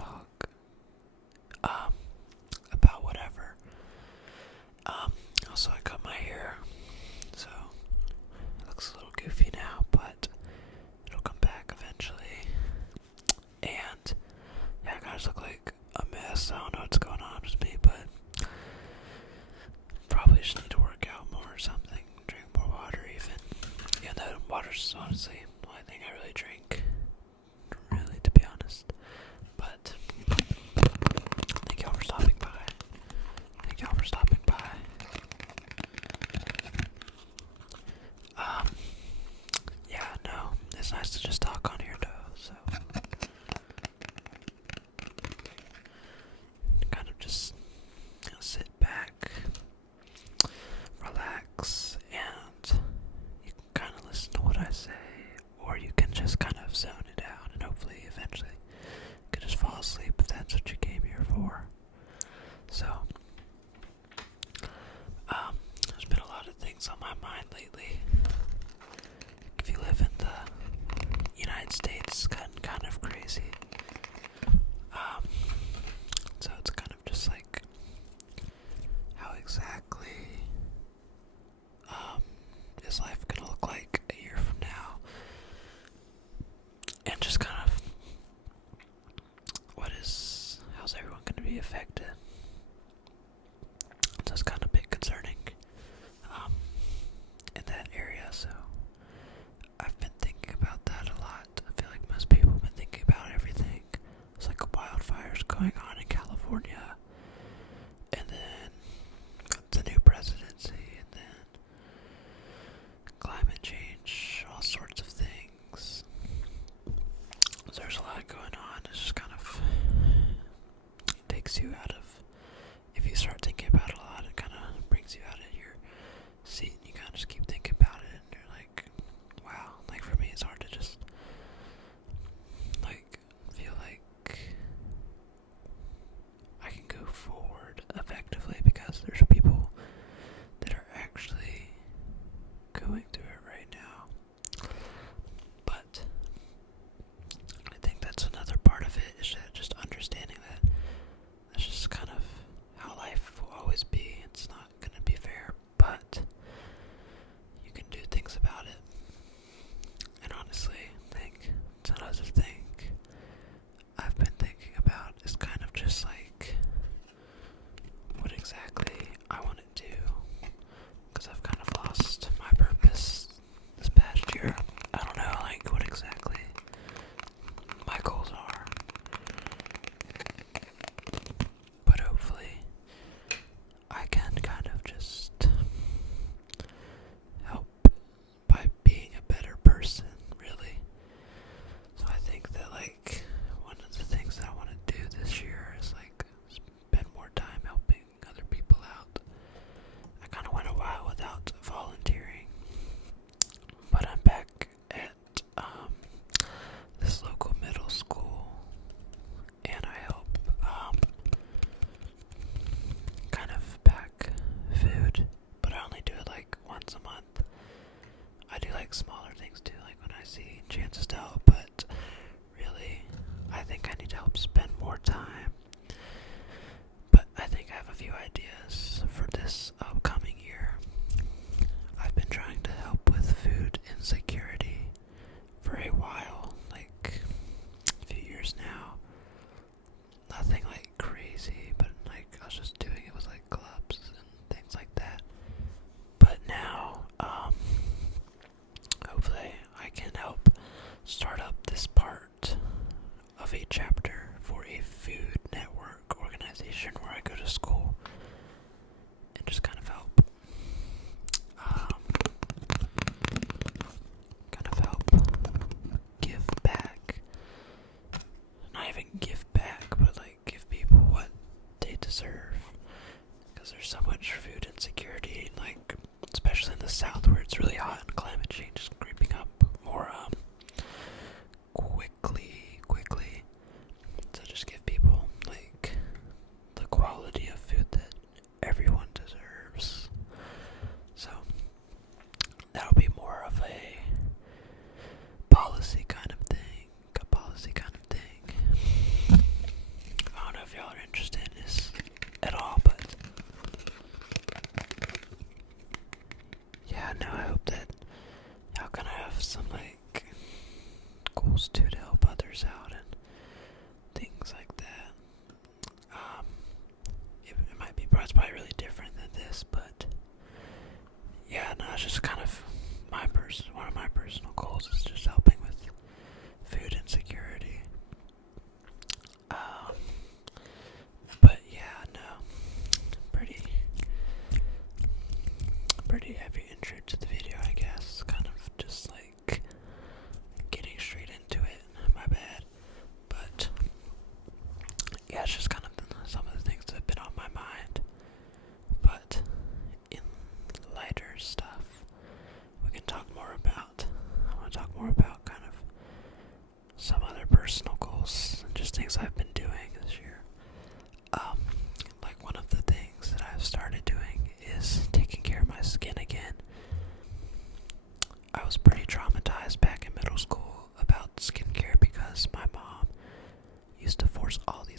talk about whatever. Also, I cut my hair, so it looks a little goofy now, but it'll come back eventually. And yeah, I guys look like a mess. I don't know what's going on with me, but probably just need to work out more or something. Drink more water, even. Yeah, no, water's honestly the only thing I really drink. Really, to be honest. But thank y'all for stopping by. Thank y'all for stopping by. Yeah, no, it's nice to just talk on here though, so kind of just sit back, relax, and you can kind of listen to what I say, or you can just kind of zone it out, and hopefully eventually you can just fall asleep if that's what you came here for. So, there's been a lot of things on my mind lately. If you live in the United States, it's gotten kind of crazy. So it's kind of just like, how exactly is life gonna look like a year from now? And just kind of, how's everyone gonna be affected? So it's kind of a bit concerning in that area, so I've been thinking about that a lot. I feel like most people have been thinking about everything. It's like wildfires going on in California, and then the new presidency, and then climate change, all sorts of things. So there's a lot going on. It's just kind of takes you out of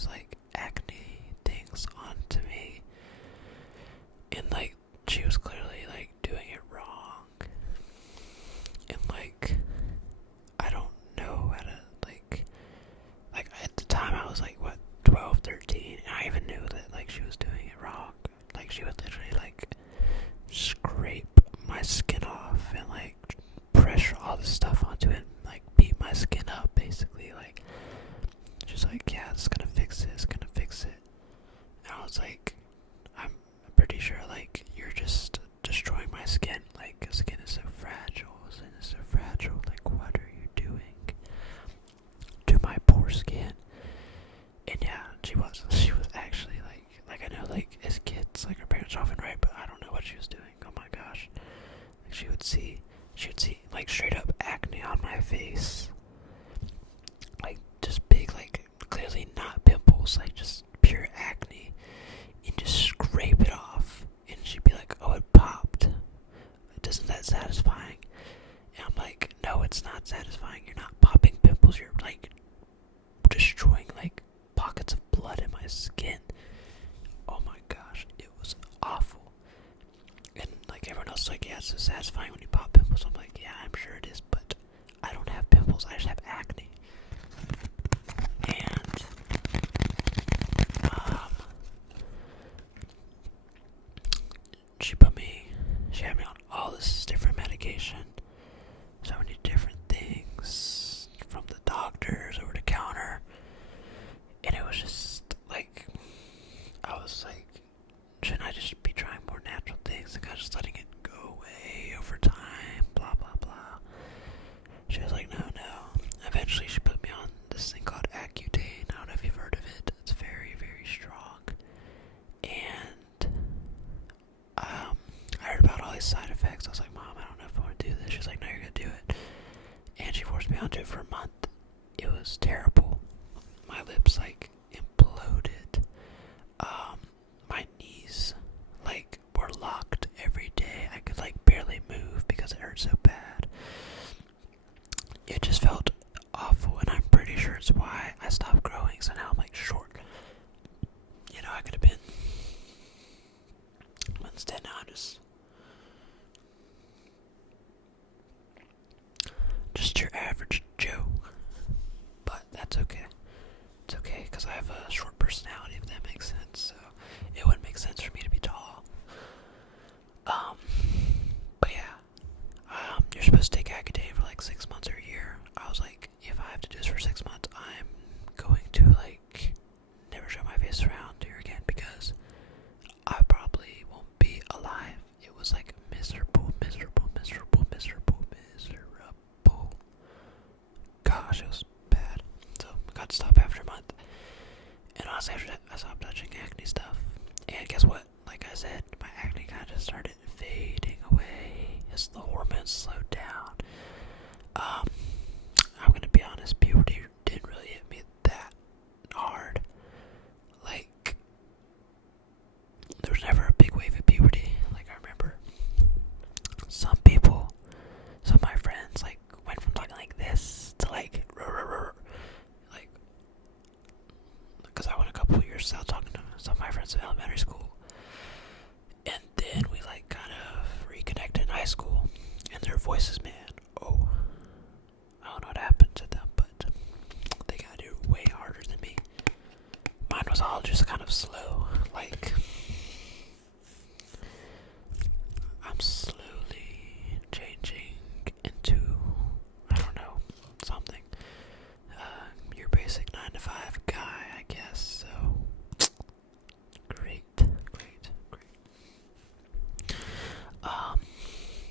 these like acne things onto me, and like she was clearly like doing it wrong, and like I don't know how to like at the time I was like what 12, 13, and I even knew that like she was doing it wrong. Like she would literally like scrape my skin off and like pressure all this stuff onto it, and, like beat my skin up basically. Like she's like, yeah, it's gonna fix it, it's gonna fix it. And I was like, I'm pretty sure like you're just destroying my skin. Like skin is so fragile, skin is so fragile. Like what are you doing to my poor skin? And yeah, she was actually like I know like as kids like our parents are often right, but I don't know what she was doing. Oh my gosh. Like she would see like straight up acne on my face. Like just big, like clearly not pimples, like just pure acne, and just scrape it off. And she'd be like, oh, it popped. Isn't that satisfying? And I'm like, no, it's not satisfying. You're not popping pimples, you're like destroying like pockets of blood in my skin. Oh my gosh, it was awful. And like everyone else is like, yeah, it's so satisfying when you pop pimples. I'm like, yeah, I'm sure it is, but I don't have pimples, I just have acne. And she had me on all this different medication, so many different things, from the doctors over the counter, and it was just like, I was like, shouldn't I just be trying more natural things, like I was just letting it go away over time, blah blah blah. She was like, no. Eventually she put me on this thing called Accutane. I don't know if you've heard of it. It's very, very strong. And I heard about all these side effects. I was like, Mom, I don't know if I want to do this. She's like, no, you're going to do it. And she forced me onto it for a month. It was terrible. My lips like imploded. My knees like were locked every day. I could like barely move because it hurt so bad. It just felt awful, and I'm pretty sure it's why I stopped growing, so now I'm like short. You know, I could have been, but instead now I'm just your average Joe. But that's okay. It's okay, because I have a short personality, if that makes sense, so it wouldn't make sense for me to be tall. But yeah, you're supposed to take Accutane for like 6 months or a year. I was like, if I have to do this for 6 months, I'm going to like never show my face around here again, because I probably won't be alive. It was like miserable. Gosh, it was bad. So I got to stop after a month. And honestly, after that, I stopped touching acne stuff. And guess what? Like I said, my acne kind of just started fading away as the hormones slowed down. I'm gonna be honest, puberty didn't really hit me that hard. Like, there was never a big wave of puberty. Like, I remember some of my friends, like, went from talking like this to like, because I went a couple of years without talking to some of my friends in elementary school. And then we like kind of reconnected in high school, and their voices, man, oh, I don't know what happened to them, but they got it way harder than me. Mine was all just kind of slow, like, I'm slowly changing into, I don't know, something. Your basic 9 to 5 guy, I guess, so, great.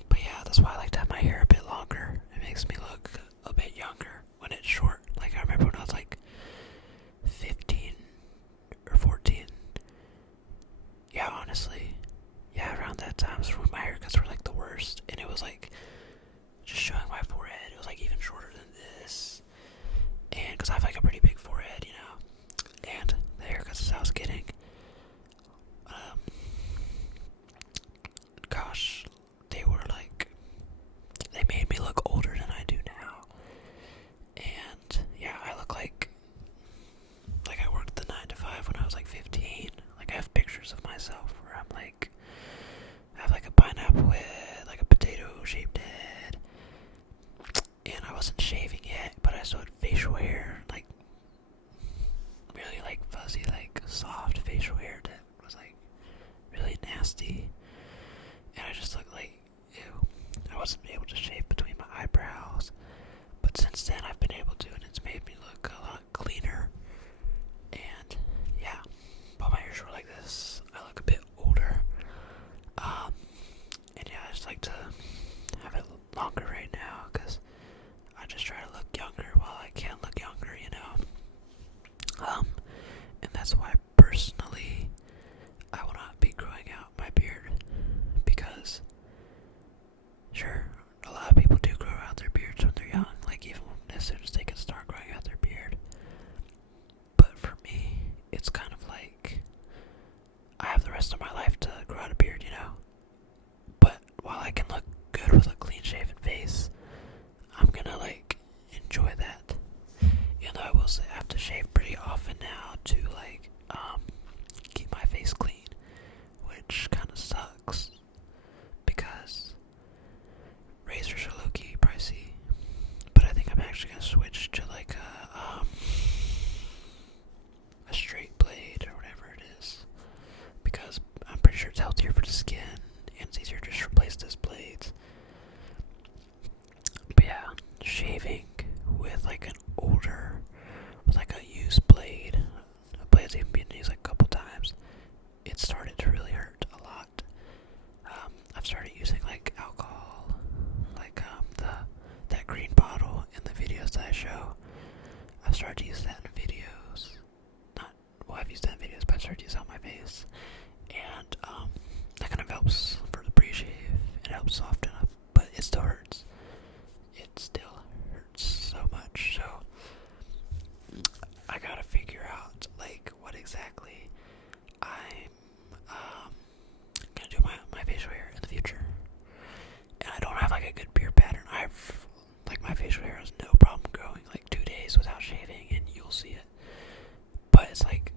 But yeah, that's why I like to have my hair a bit longer. It makes me look a bit younger when it's short. Like, I remember when I was like 15 or 14. Yeah, honestly. Yeah, around that time was when my haircuts were like the worst. And it was like just showing my forehead. It was like even shorter than this. And because I have like a pretty big forehead, you know. And the haircuts I was getting, gosh, they made me look older than I do now. And yeah, I look like I worked the 9 was like 15. Like I have pictures of myself where I'm like, I have like a pineapple head, like a potato shaped head, and I wasn't shaving yet, but I still had facial hair, like really like fuzzy, like soft facial hair that was like really nasty, and I just looked like, ew. I wasn't able to shave between my eyebrows, but since then I've been able to, and it's made me look a lot cleaner. And yeah, but my hairs were like this, I look a bit older. And yeah, I just like to have it longer right now, because I just try to look younger while I can look younger, you know. And that's why personally I will not be growing out my beard, because sure, a lot of people do grow out their beards when they're young, like even as soon as they can start growing out their beard. But for me, it's kind of like I have the rest of my life to grow out a beard, you know. But while I can look good with a clean shaven face, I'm gonna like enjoy that. Even though I will say I have to shave pretty often now to like keep my face clean, which kinda sucks because razors are low-key pricey. But I think I'm actually gonna switch to like a straight blade or whatever it is, because I'm pretty sure it's healthier for the skin and it's easier to just replace those blades. But yeah, shaving with like an older, with like a used blade, a blade that's even been used like a couple times, it started to really hurt a lot. I've started using like alcohol, like that green bottle in the videos that I show. I've started to use that in videos. I've used that in videos, but I've started to use it on my face. And that kind of helps for the pre-shave. It helps soften up, but it still hurts. It still hurts so much. So I gotta figure out like what exactly I'm gonna do my facial hair in the future. And I don't have like a good beard pattern. I've like my facial hair has no problem growing like 2 days without shaving, and you'll see it. But it's like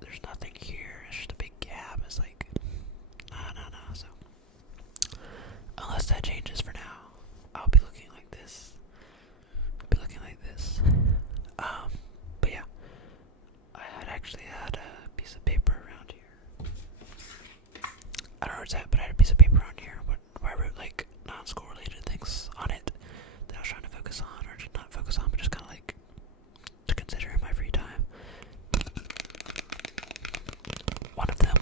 there's nothing here. It's just a big gap. It's like no. So unless that changes for now, I'll be looking like this. But yeah, I had actually had a piece of paper around here. I don't know where it's at, but I had a piece of paper around here where I wrote like non-school related things on it that I was trying to focus on, or just not focus on, but just kind of like to consider in my free time. One of them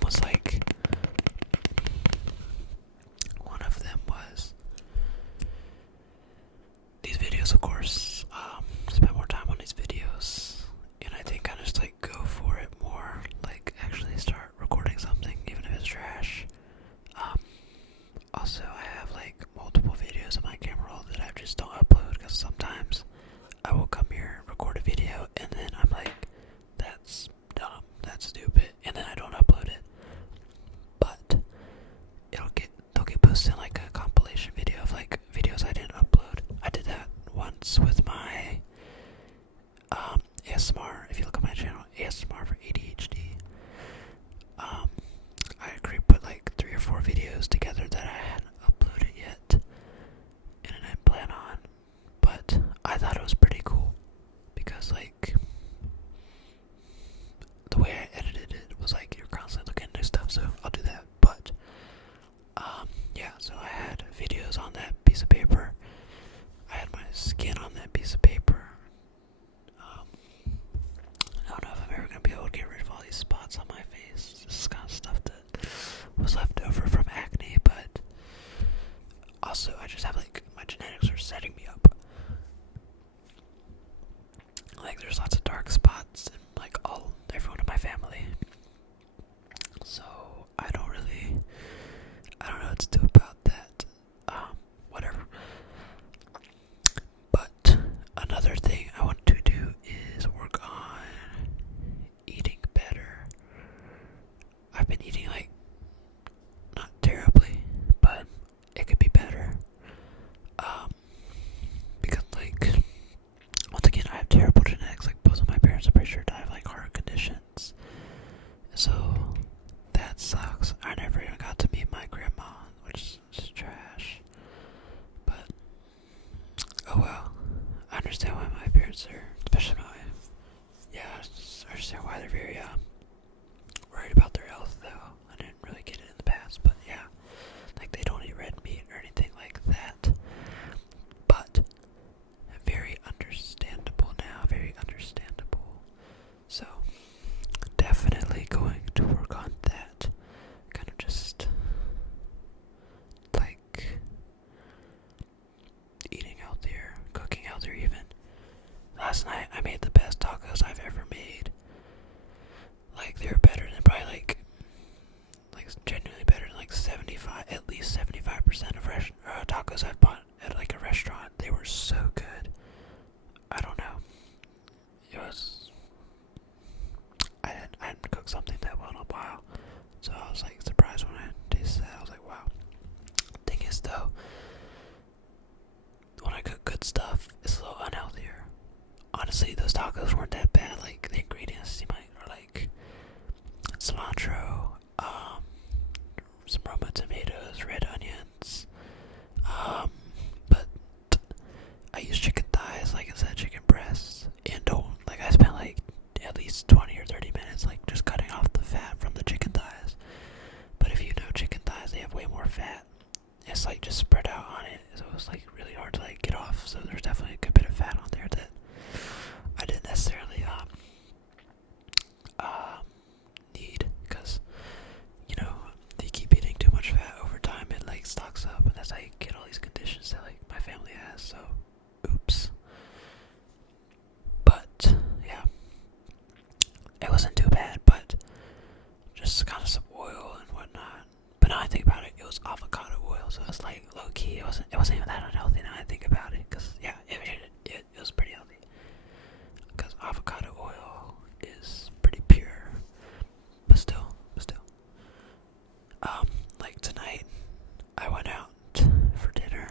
was these videos, of course. Spend more time on these videos, and I think I just like go for it more. Like actually start recording something, even if it's trash. Also, I have like multiple videos on my camera roll that I just don't upload, because sometimes I will come here, record a video, and then I'm like, that's dumb, that's stupid, and then I don't upload it. But they'll get posted in like a compilation video of like videos I didn't upload. I did that once with my ASMR. If you look at my channel, ASMR for ADHD, I put like 3 or 4 videos together that I hadn't uploaded yet, and I didn't plan on. But I thought it was pretty cool because like the way I edited it was like you're constantly looking at new stuff. So I'll do that. But yeah. So I had videos on that piece of paper. I had my skin on that piece of paper. I don't know if I'm ever gonna be able to get rid of all these spots on my face. This is kind of stuff that was left over from acne, but also I just have like my genetics are setting me up. Like there's lots of dark spots in like everyone in my family. So that sucks. I never even got to meet my grandma, which is trash. But oh well. I understand why my parents are, especially my, yeah, I understand why they're very worried about their health though. I didn't really get it in the past, but yeah, like they don't eat red meat or anything like that. But very understandable now, very understandable. So definitely going to work on that. Kind of just like eating healthier, cooking healthier even. Last night I made the best tacos I've ever made. Like they were better than probably like genuinely better than like 75, at least 75% of tacos I've bought at like a restaurant. They were so good. I don't know. It was. I hadn't cooked something that well in a while, so I was like surprised when I tasted that. I was like, wow. Thing is though, when I cook good stuff, it's a little unhealthier. Honestly, those tacos weren't that bad. Like the ingredients you might are like cilantro, some Roma tomatoes, red onions, but I use chicken thighs like instead of chicken breasts, and don't like I spent like at least 20 or 30 minutes like just cutting off the fat from the chicken thighs. But if you know chicken thighs, they have way more fat. It's like just spread out on it, so it was like really hard to like get off. So there's definitely a good bit of fat on there that I didn't necessarily need, because you know you keep eating too much fat over time, it like stocks up, and that's how you get all these conditions that like my family has. So oops. But yeah, it wasn't too bad, but just kind of some oil and whatnot. But now I think about it, it was avocado oil, so it's like low key. It wasn't even that unhealthy. Now I think about it, because yeah, it was pretty healthy. Because avocado oil is pretty pure, but still. Like tonight, I went out for dinner,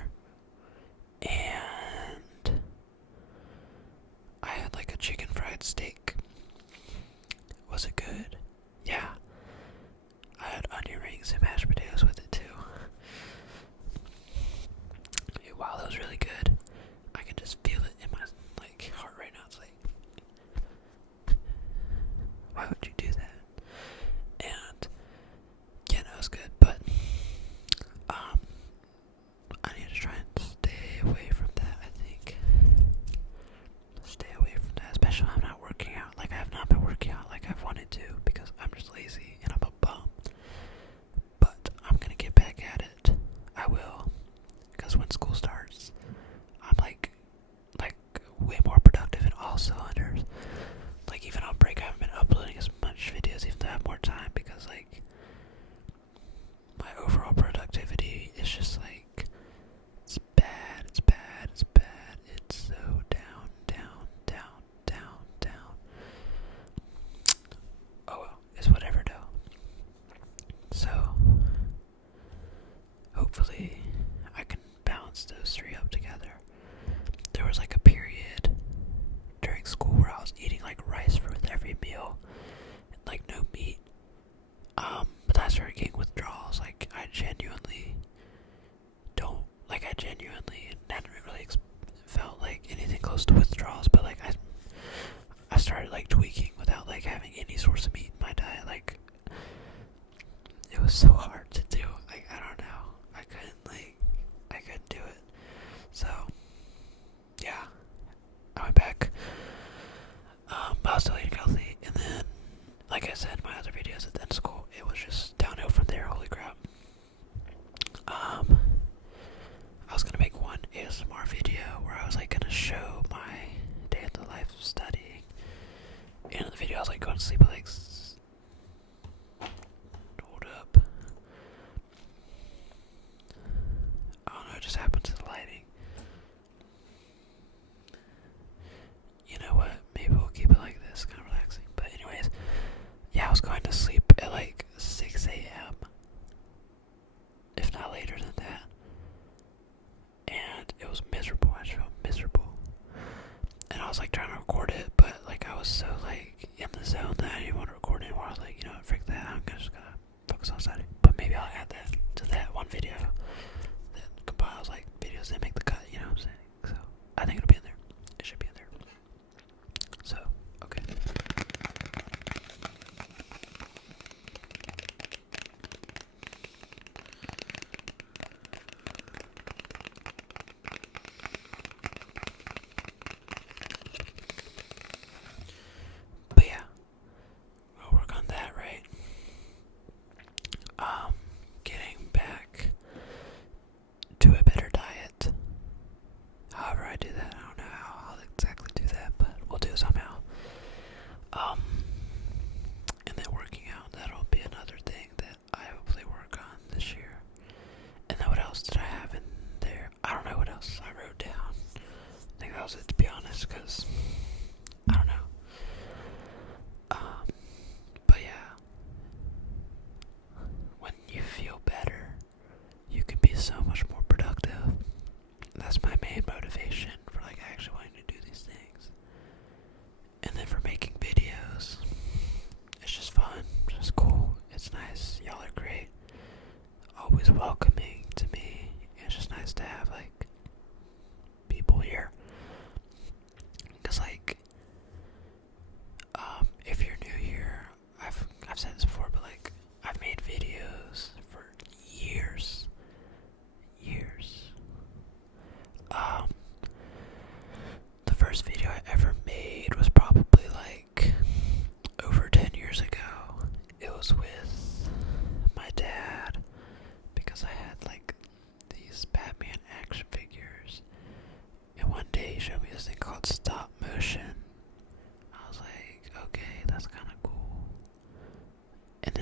and I had like a chicken fried steak. Was it good? Yeah. I had onion rings and mashed potatoes with it too. Wow, that was really good. I can just feel it in my like heart right now. It's like, why would you do that? And yeah, no, it was good, but I need to try and stay away from that. I think stay away from that, especially when I'm not working out. Like I have not been working out like I've wanted to, because I'm just lazy and I'm a bum. But I'm gonna get back at it. I will, because when school starts, I'm like way more productive in all cylinders. Like even on break, I haven't been uploading as much videos, even though I have more time, because like my overall productivity is just like it's bad. It's so down. Oh well, it's whatever though. So hopefully I can balance those three up together. There was like a period during school where I was eating like rice with every meal and like no meat. But I started getting withdrawals. Like I genuinely hadn't really felt like anything close to withdrawals, but like I started like tweaking without like having any source of meat in my diet. Like it was so hard to do. Like I don't know. I couldn't do it. So yeah, I went back. I was still eating healthy, and then like I said in my other videos at the end of school, it was just downhill from there. Holy crap. I was gonna make one ASMR video where I was like gonna show my day in the life of studying. And in the video I was like going to sleep at like hold up. I don't know, it just happened to the lighting. You know what? Maybe we'll keep it like this, kind of relaxing. But anyways, yeah, I was going to sleep at like 6 a.m. if not later than that. And it was miserable. I just felt miserable. And I was like trying to record it, but like I was so like in the zone that I didn't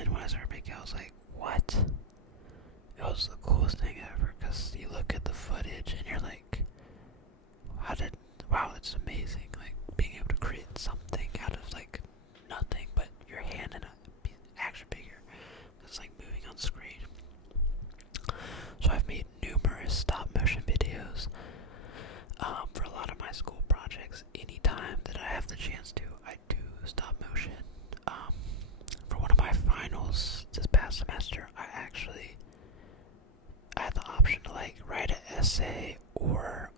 then when I started making it, I was like, what? It was the coolest thing ever, because you look at the footage and you're like, wow, it's amazing, like, being able to create something out of, like, nothing but your hand and a action figure. It's like moving on the screen. So I've made numerous stop motion videos for a lot of my school projects. Anytime that I have the chance to, I do stop motion. For one of my finals this past semester, I had the option to like write an essay or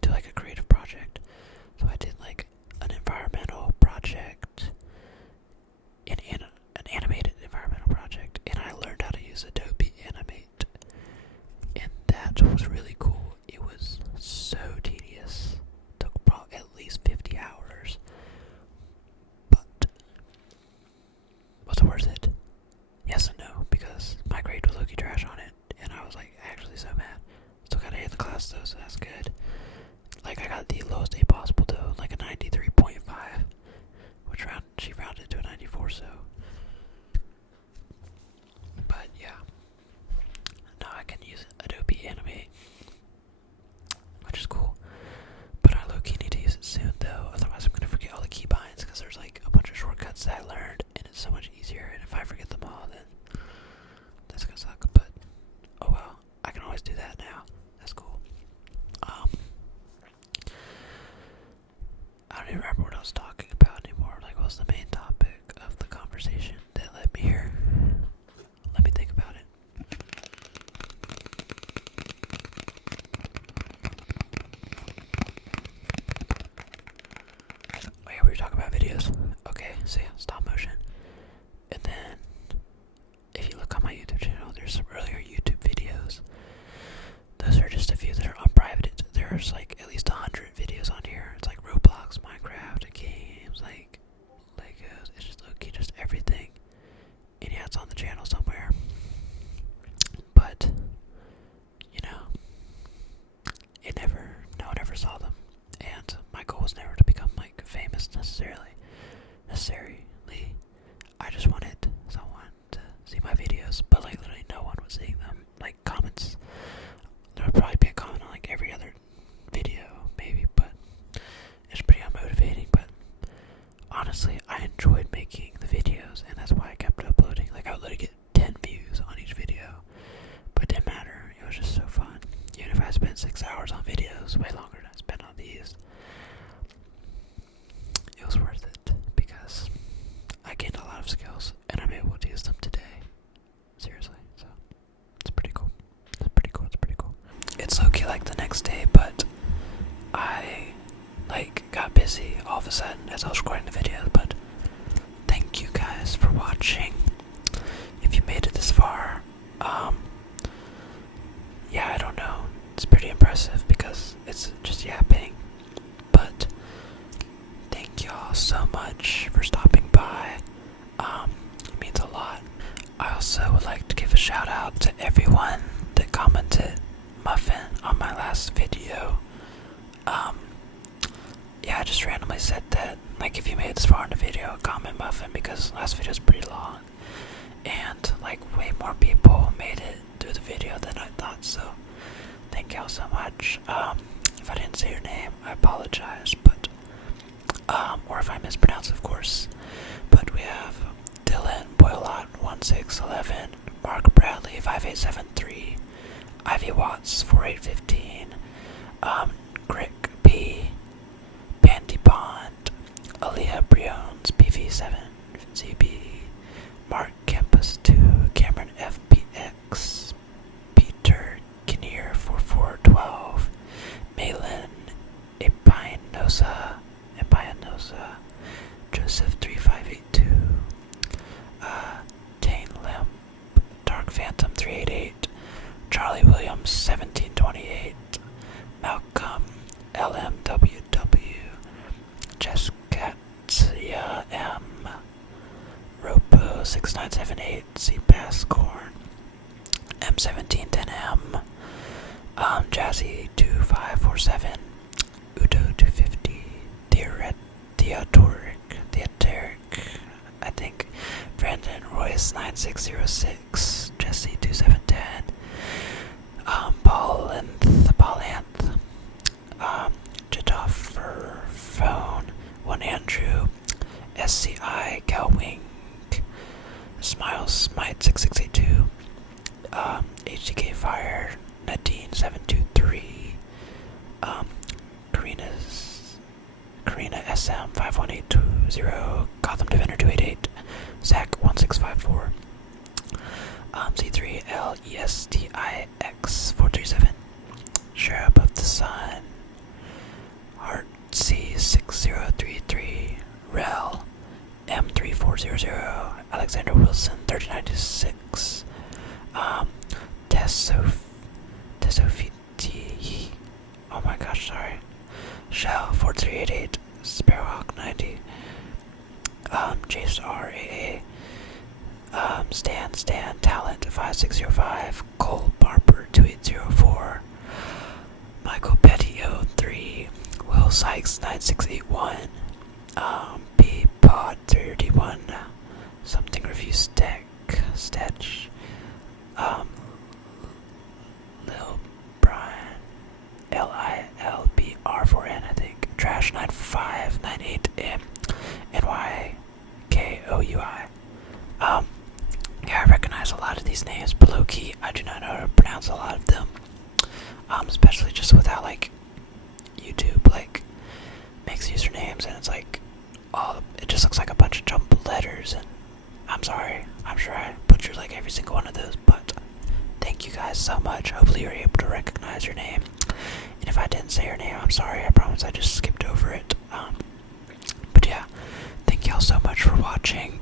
do like a creative project. So I did like an environmental project, an animated environmental project, and I learned how to use Adobe Animate, and that was really cool. It was so tedious. It took probably at least 50 hours, but was it worth it? Yes and no, because my grade was low-key trash on it, and I was like actually so mad. Still got A in the class though, so that's good. Like I got the lowest A possible though, like a 93.5, which she rounded to a 94, so. But yeah, now I can use Adobe Animate, which is cool. But I low-key need to use it soon though, otherwise I'm gonna forget all the keybinds, because there's like a bunch of shortcuts that I learned, and it's so much easier, and if I forget them all, then that's gonna suck. But oh well, I can always do that now. That's cool. I don't even remember what I was talking about anymore. Like, what was the main topic of the conversation that led me here? Let me think about it. Oh yeah, we were talking about videos. Okay, so yeah, stop motion. And then, if you look on my YouTube channel, there's some earlier YouTube videos. Those are just a few that are unprivate. There's like at least 100 videos on here. It's like Roblox, Minecraft, games, like Legos. It's just low-key, just everything. And yeah, it's on the channel somewhere. But you know, no one ever saw them. And my goal was never to become like famous necessarily. I just wanted someone to see my videos, but like literally no one was seeing them. Like comments, there would probably be a comment on like every other video, maybe, but it's pretty unmotivating. But honestly, I enjoyed making the videos, and that's why I kept uploading. Like I would literally get 10 views on each video, but it didn't matter. It was just so fun. Even if I spent 6 hours on videos, way longer than I spent on these, it was worth it because I gained a lot of skills, and I'm able to use them today. Seriously, so it's pretty cool. It's low-key like the next day, but I like got busy all of a sudden as I was recording the video. But thank you guys for watching. If you made it this far, yeah, I don't know. It's pretty impressive because it's just yapping. But thank y'all so much for stopping by. It means a lot. I also would like to give a shout out to everyone that commented Muffin on my last video. Yeah, I just randomly said that, like, if you made it this far in the video, comment Muffin, because last video is pretty long, and like way more people made it through the video than I thought. So thank y'all so much. If I didn't say your name, I apologize, but or if I mispronounce, of course. But we have Dylan Boylot 1611, Mark Bradley 5873, Ivy Watts 4815, Crick P, Panty Pond, Aaliyah Briones PV7ZB, Mark Campus 2, Cameron FPX, Peter Kinnear 4412, Malin Epinosa, Joseph 3582, Tane Limp, Dark Phantom 388, Charlie Williams 1728, Malcolm LMWW, Jessica M, Ropo 6978, Seabass Corn, M1710M, Jazzy 2547, Udo 250, Theoteric, I think. 9606, Jesse 2710, Paulanth, Jitoffer Phone, One Andrew, SCI Galwing, Smiles Smite 6682, HDK Fire, Nadine 723, Karina SM 51820, Gotham Defender 288, Zach 1654, C3LESTIX 437, Sheriff of the Sun, Heart C6033, Rel M3400, Alexander Wilson 3096, Tesofiti, oh my gosh, sorry, Shell 4388, Sparrowhawk 90, Jace RAA, Stan Talent 5605, Cole Barber 2804, Michael Petty 03, Will Sykes 9681, B Pod 31, Something Review Stetch, Lil Brian, LILBR4N, I think, Trash 9598M, NYKOUI. Yeah, I recognize a lot of these names, but low key, I do not know how to pronounce a lot of them. Especially just without like YouTube like makes usernames and it's like it just looks like a bunch of jumbled letters, and I'm sorry, I'm sure I butchered like every single one of those, but thank you guys so much. Hopefully you're able to recognize your name. And if I didn't say your name, I'm sorry. I promise I just skipped over it. But yeah, thank y'all so much for watching.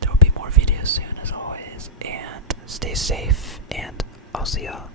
There will be more videos soon as always, and stay safe, and I'll see y'all